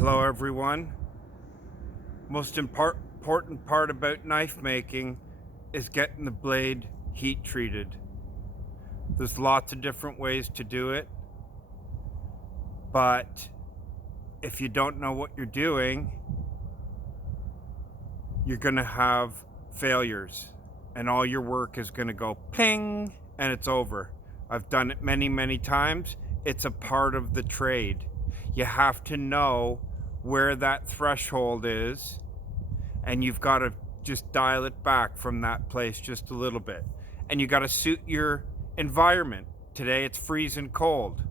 Hello everyone. Most important part about knife making is getting the blade heat treated. There's lots of different ways to do it, but if you don't know what you're doing, you're gonna have failures and all your work is gonna go ping and it's over. I've done it many times. It's a part of the trade. You have to know where that threshold is, and you've got to just dial it back from that place just a little bit. And you got to suit your environment. Today it's freezing cold.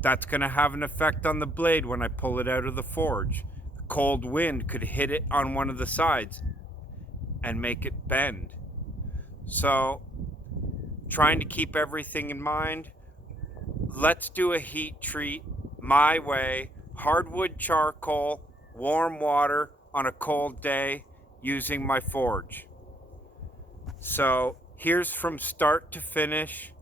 That's going to have an effect on the blade when I pull it out of the forge. A cold wind could hit it on one of the sides and make it bend. So, trying to keep everything in mind, let's do a heat treat my way. Hardwood charcoal, warm water on a cold day using my forge. So here's from start to finish.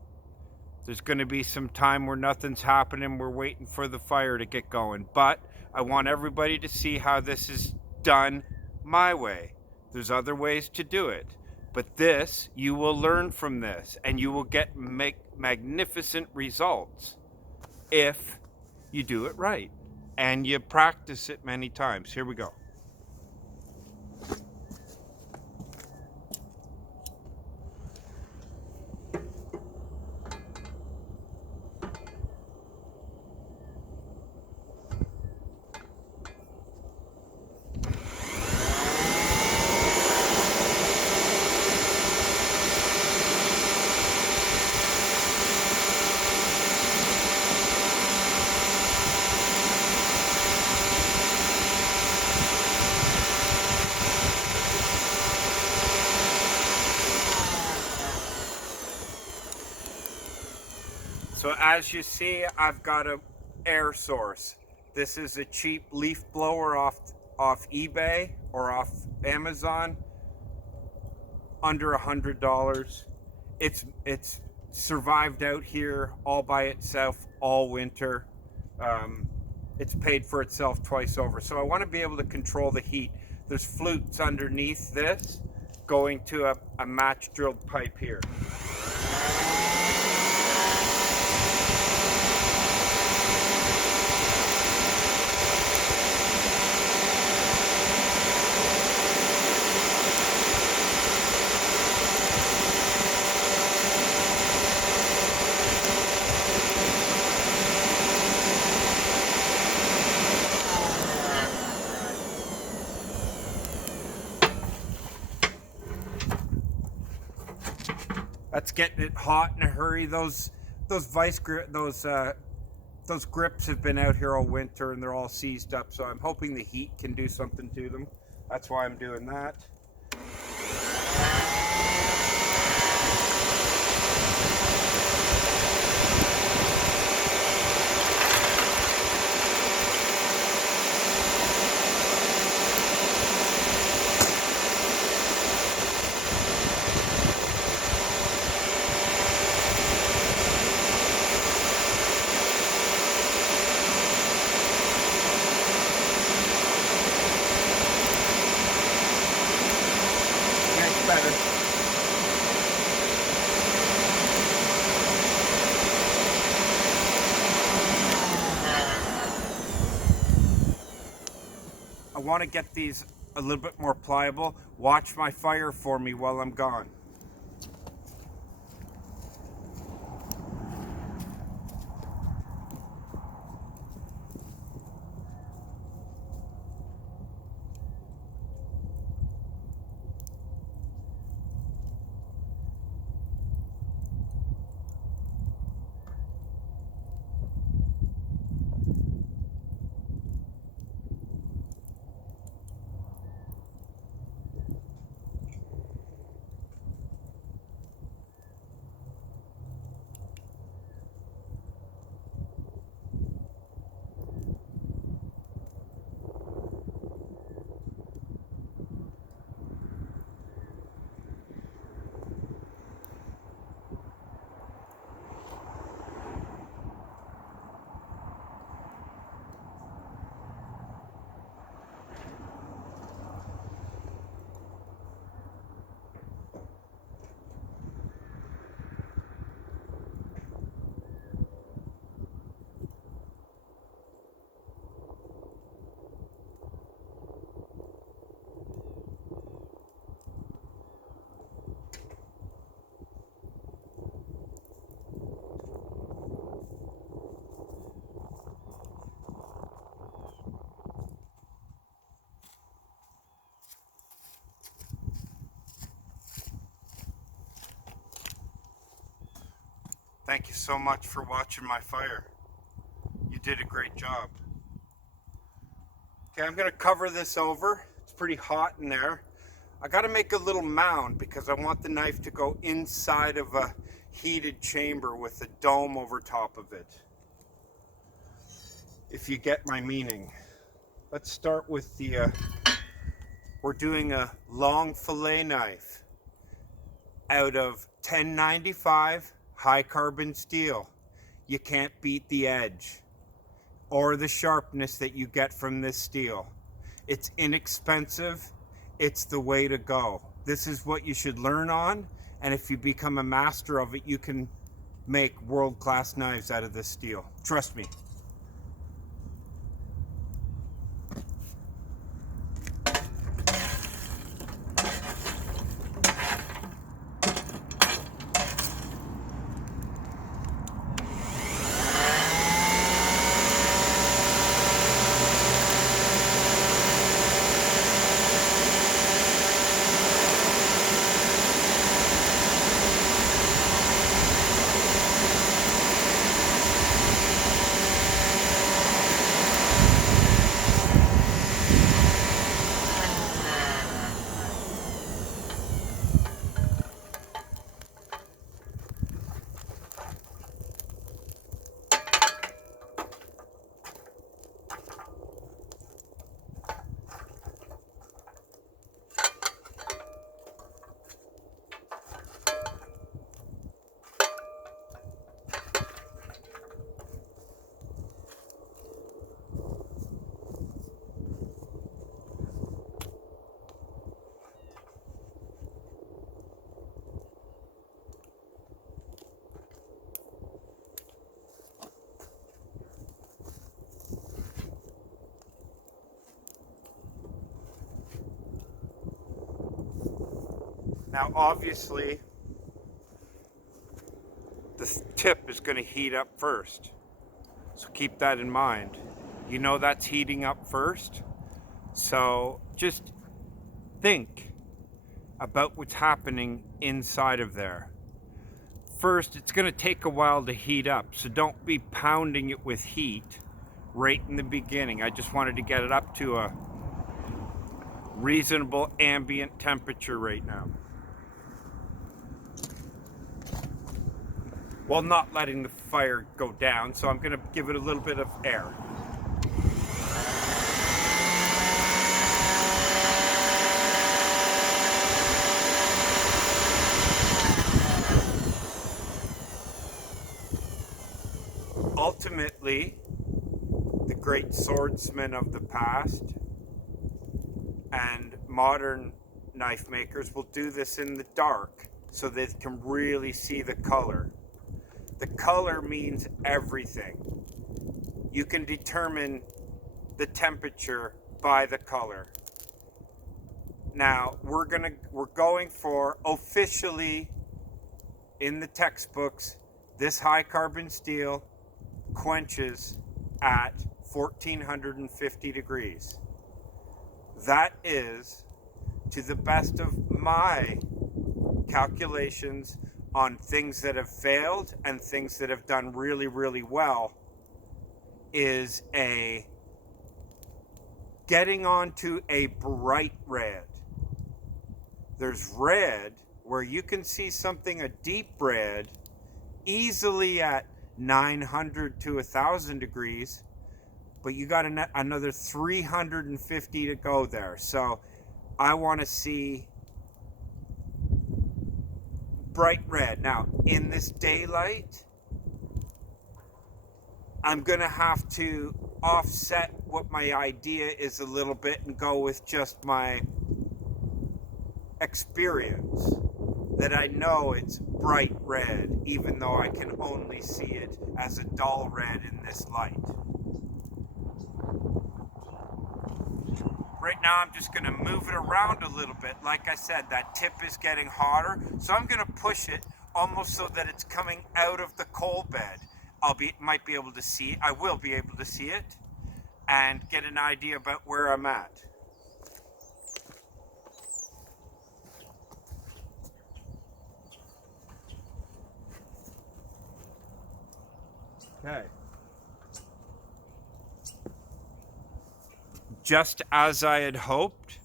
There's going to be some time where nothing's happening. We're waiting for the fire to get going. But I want everybody to see how this is done my way. There's other ways to do it. But this, you will learn from this, and you will get magnificent results if you do it right and you practice it many times. Here we go. So as you see, I've got an air source. This is a cheap leaf blower off eBay or off Amazon, under $100. It's survived out here all by itself all winter. It's paid for itself twice over. So I want to be able to control the heat. There's flutes underneath this going to a match drilled pipe here. That's getting it hot in a hurry. Those grips have been out here all winter and they're all seized up. So I'm hoping the heat can do something to them. That's why I'm doing that. Better. I want to get these a little bit more pliable. Watch my fire for me while I'm gone. Thank you so much for watching my fire. You did a great job. Okay, I'm gonna cover this over. It's pretty hot in there. I gotta make a little mound because I want the knife to go inside of a heated chamber with a dome over top of it. If you get my meaning. Let's start with we're doing a long fillet knife out of 1095 high carbon steel. You can't beat the edge or the sharpness that you get from this steel. It's inexpensive. It's the way to go. This is what you should learn on, and if you become a master of it, you can make world-class knives out of this steel. Trust me. Now, obviously, the tip is going to heat up first. So keep that in mind. You know that's heating up first. So just think about what's happening inside of there. First, it's going to take a while to heat up. So don't be pounding it with heat right in the beginning. I just wanted to get it up to a reasonable ambient temperature right now, while not letting the fire go down. So I'm going to give it a little bit of air. Ultimately, the great swordsmen of the past and modern knife makers will do this in the dark so they can really see the color. The color means everything. You can determine the temperature by the color. Now, we're going for, officially in the textbooks, this high carbon steel quenches at 1450 degrees. That is, to the best of my calculations on things that have failed and things that have done really, really well, is getting onto a bright red. There's red where you can see something a deep red easily at 900 to 1000 degrees, but you got another 350 to go there. So I want to see bright red. Now, in this daylight, I'm going to have to offset what my idea is a little bit and go with just my experience, that I know it's bright red, even though I can only see it as a dull red in this light. Right now, I'm just going to move it around a little bit. Like I said, that tip is getting hotter, so I'm going to push it almost so that it's coming out of the coal bed. I will be able to see it and get an idea about where I'm at. Okay. Just as I had hoped,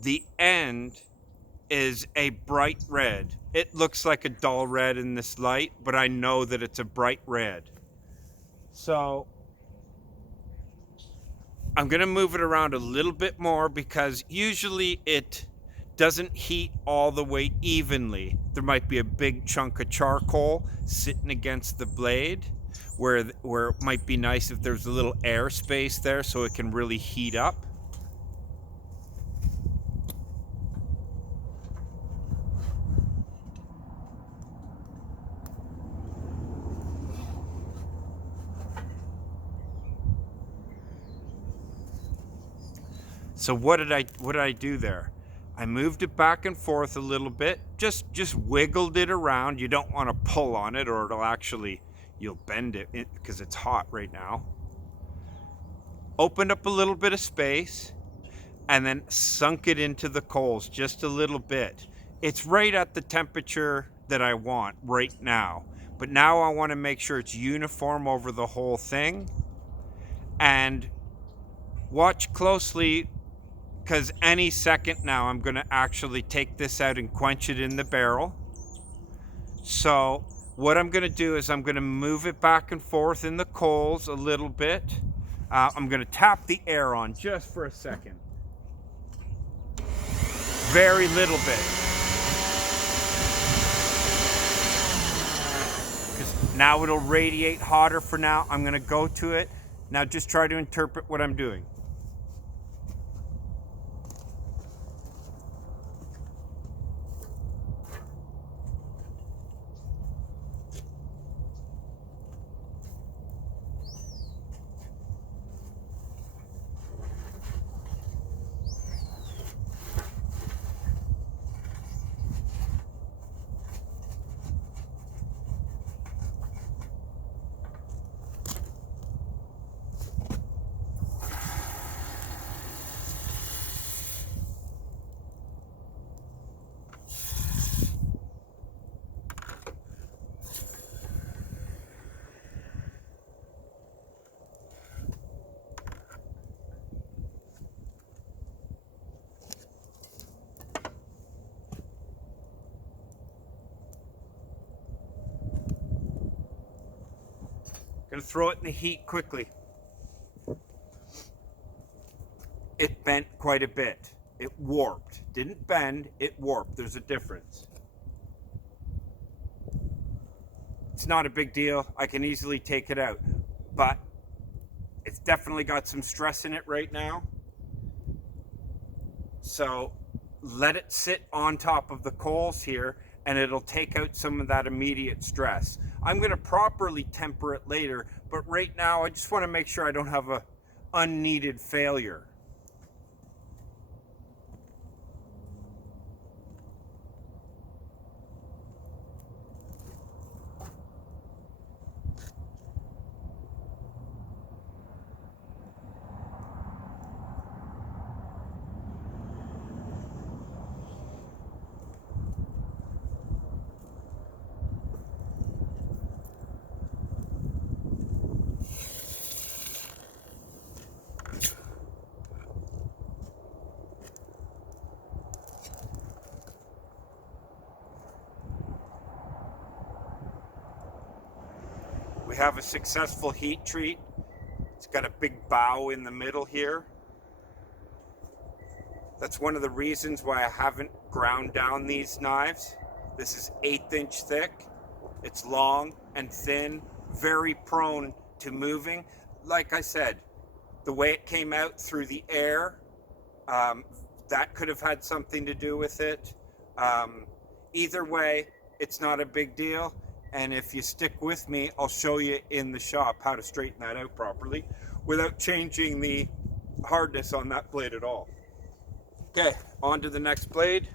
the end is a bright red. It looks like a dull red in this light, but I know that it's a bright red. So I'm going to move it around a little bit more because usually it doesn't heat all the way evenly. There might be a big chunk of charcoal sitting against the blade where it might be nice if there's a little air space there so it can really heat up. So what did I do there? I moved it back and forth a little bit, just wiggled it around. You don't want to pull on it or you'll bend it because it's hot right now. Opened up a little bit of space and then sunk it into the coals just a little bit. It's right at the temperature that I want right now. But now I want to make sure it's uniform over the whole thing. And watch closely, because any second now I'm going to actually take this out and quench it in the barrel. So what I'm going to do is I'm going to move it back and forth in the coals a little bit. I'm going to tap the air on just for a second. Very little bit. Because now it'll radiate hotter for now. I'm going to go to it. Now just try to interpret what I'm doing. Gonna throw it in the heat quickly. It bent quite a bit. It warped. Didn't bend, it warped. There's a difference. It's not a big deal. I can easily take it out. But it's definitely got some stress in it right now. So let it sit on top of the coals here and it'll take out some of that immediate stress. I'm going to properly temper it later, but right now I just want to make sure I don't have a unneeded failure. We have a successful heat treat. It's got a big bow in the middle here. That's one of the reasons why I haven't ground down these knives. This is 1/8 inch thick. It's long and thin, very prone to moving. Like I said, the way it came out through the air, that could have had something to do with it. Either way, it's not a big deal. And if you stick with me, I'll show you in the shop how to straighten that out properly without changing the hardness on that blade at all. Okay, on to the next blade.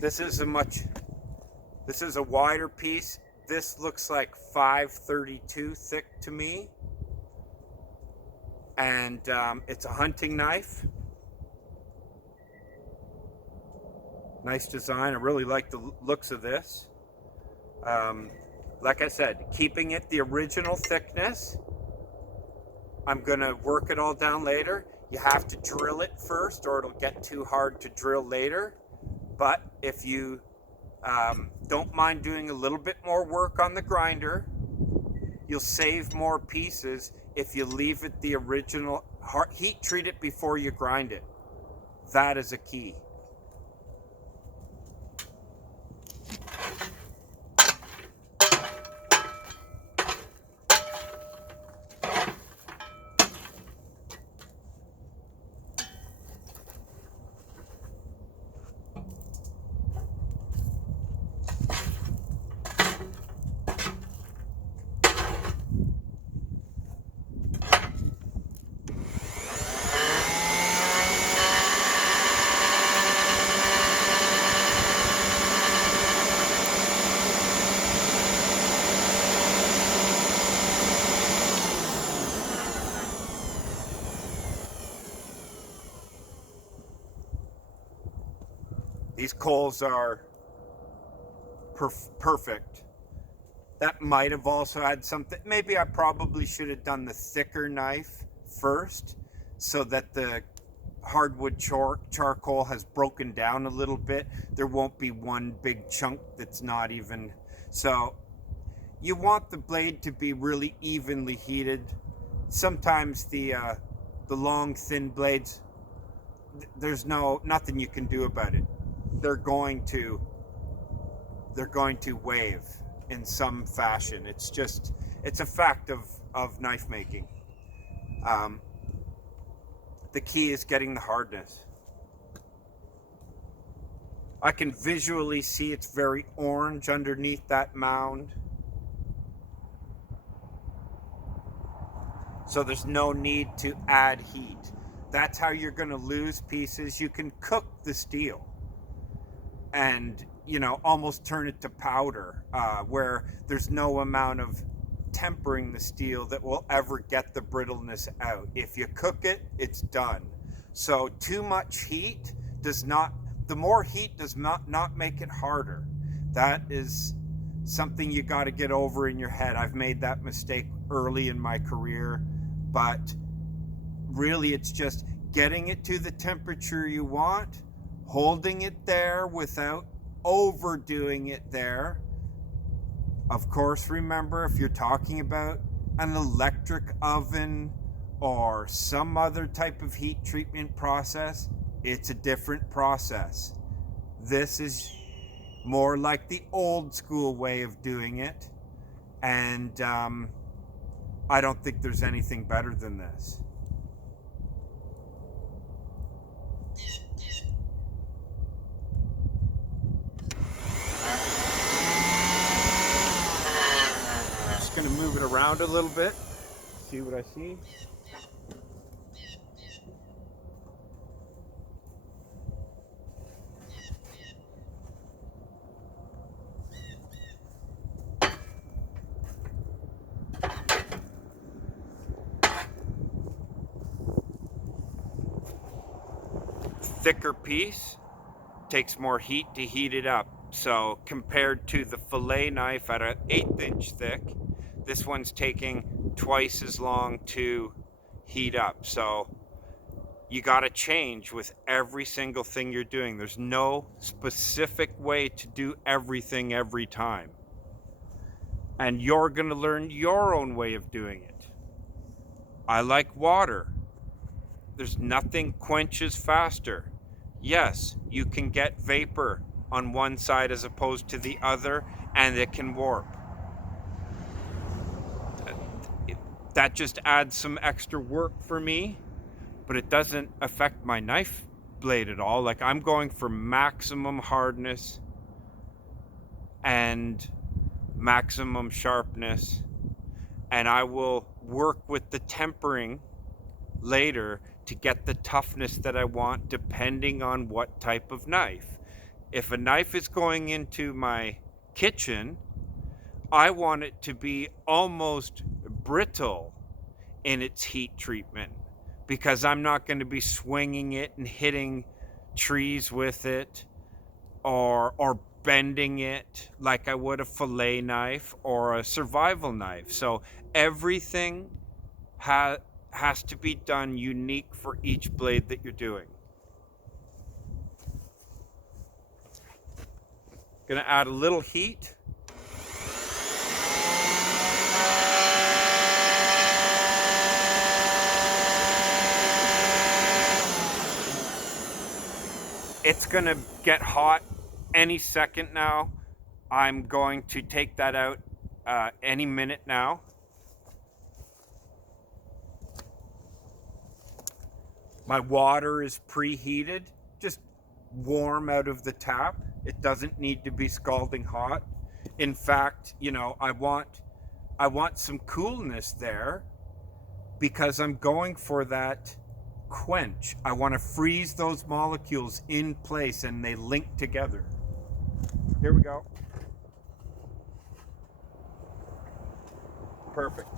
This is a wider piece. This looks like 532 thick to me. And it's a hunting knife. Nice design. I really like the looks of this. Like I said, keeping it the original thickness. I'm gonna work it all down later. You have to drill it first or it'll get too hard to drill later. But if you don't mind doing a little bit more work on the grinder, you'll save more pieces if you leave it the original. Heat treat it before you grind it. That is a key. These coals are perfect. That might have also had something. Maybe I probably should have done the thicker knife first so that the hardwood charcoal has broken down a little bit. There won't be one big chunk that's not even. So you want the blade to be really evenly heated. Sometimes the long thin blades, there's nothing you can do about it. They're going to wave in some fashion. It's a fact of knife making. The key is getting the hardness. I can visually see it's very orange underneath that mound. So there's no need to add heat. That's how you're going to lose pieces. You can cook the steel and, almost turn it to powder, where there's no amount of tempering the steel that will ever get the brittleness out. If you cook it, it's done. So too much heat the more heat does not make it harder. That is something you got to get over in your head. I've made that mistake early in my career, but really it's just getting it to the temperature you want, holding it there without overdoing it there. Of course, remember, if you're talking about an electric oven or some other type of heat treatment process, it's a different process. This is more like the old school way of doing it, and I don't think there's anything better than this. Just gonna move it around a little bit, see what I see. Thicker piece takes more heat to heat it up. So compared to the fillet knife at an 1/8 inch thick, this one's taking twice as long to heat up. So you got to change with every single thing you're doing. There's no specific way to do everything every time. And you're going to learn your own way of doing it. I like water. There's nothing quenches faster. Yes, you can get vapor on one side as opposed to the other, and it can warp. That just adds some extra work for me, but it doesn't affect my knife blade at all. Like, I'm going for maximum hardness and maximum sharpness, and I will work with the tempering later to get the toughness that I want depending on what type of knife. If a knife is going into my kitchen, I want it to be almost brittle in its heat treatment, because I'm not going to be swinging it and hitting trees with it or bending it like I would a fillet knife or a survival knife. So everything has to be done unique for each blade that you're doing. Gonna add a little heat. It's gonna get hot any second now. I'm going to take that out any minute now. My water is preheated, just warm out of the tap. It doesn't need to be scalding hot. In fact, you know, I want some coolness there because I'm going for that quench. I want to freeze those molecules in place and they link together. Here we go. Perfect.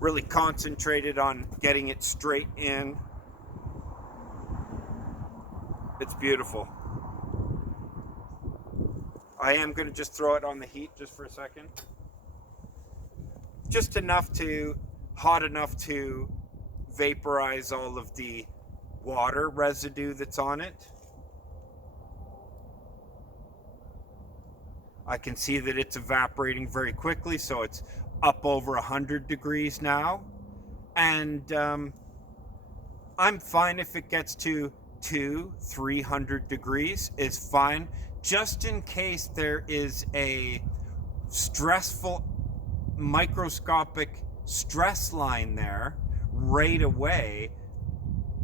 Really concentrated on getting it straight in. It's beautiful. I am going to just throw it on the heat just for a second. Just enough hot enough to vaporize all of the water residue that's on it. I can see that it's evaporating very quickly, so it's up over 100 degrees now. And I'm fine if it gets to 200-300 degrees is fine, just in case there is a stressful microscopic stress line there right away,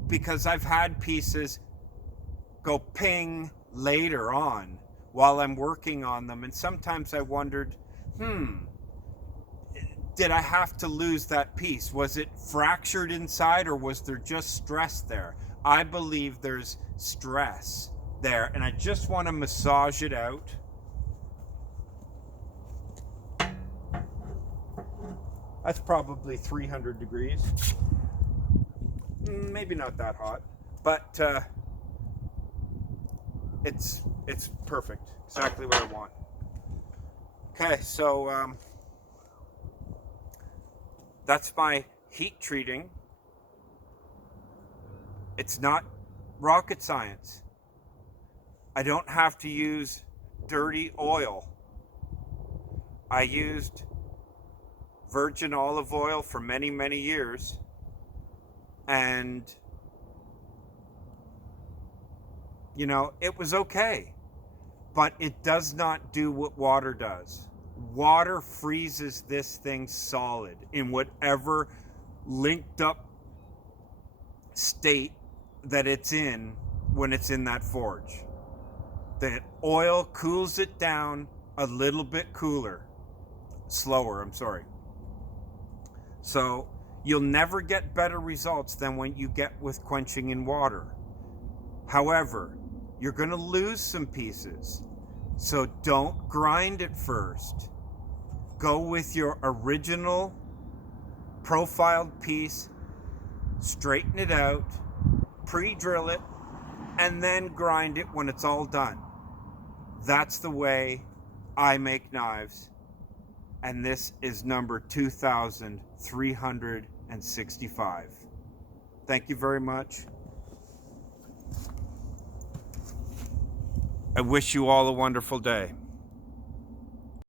because I've had pieces go ping later on while I'm working on them, and sometimes I wondered, did I have to lose that piece? Was it fractured inside, or was there just stress there? I believe there's stress there, and I just want to massage it out. That's probably 300 degrees. Maybe not that hot, but it's perfect. Exactly what I want. Okay, so that's my heat treating. It's not rocket science. I don't have to use dirty oil. I used virgin olive oil for many, many years, and you know, it was okay, but it does not do what water does. Water freezes this thing solid in whatever linked up state that it's in when it's in that forge. The oil cools it down a little bit slower, I'm sorry. So you'll never get better results than when you get with quenching in water. However, you're going to lose some pieces. So don't grind it first. Go with your original profiled piece, straighten it out, pre-drill it, and then grind it when it's all done. That's the way I make knives. And this is number 2365. Thank you very much. I wish you all a wonderful day.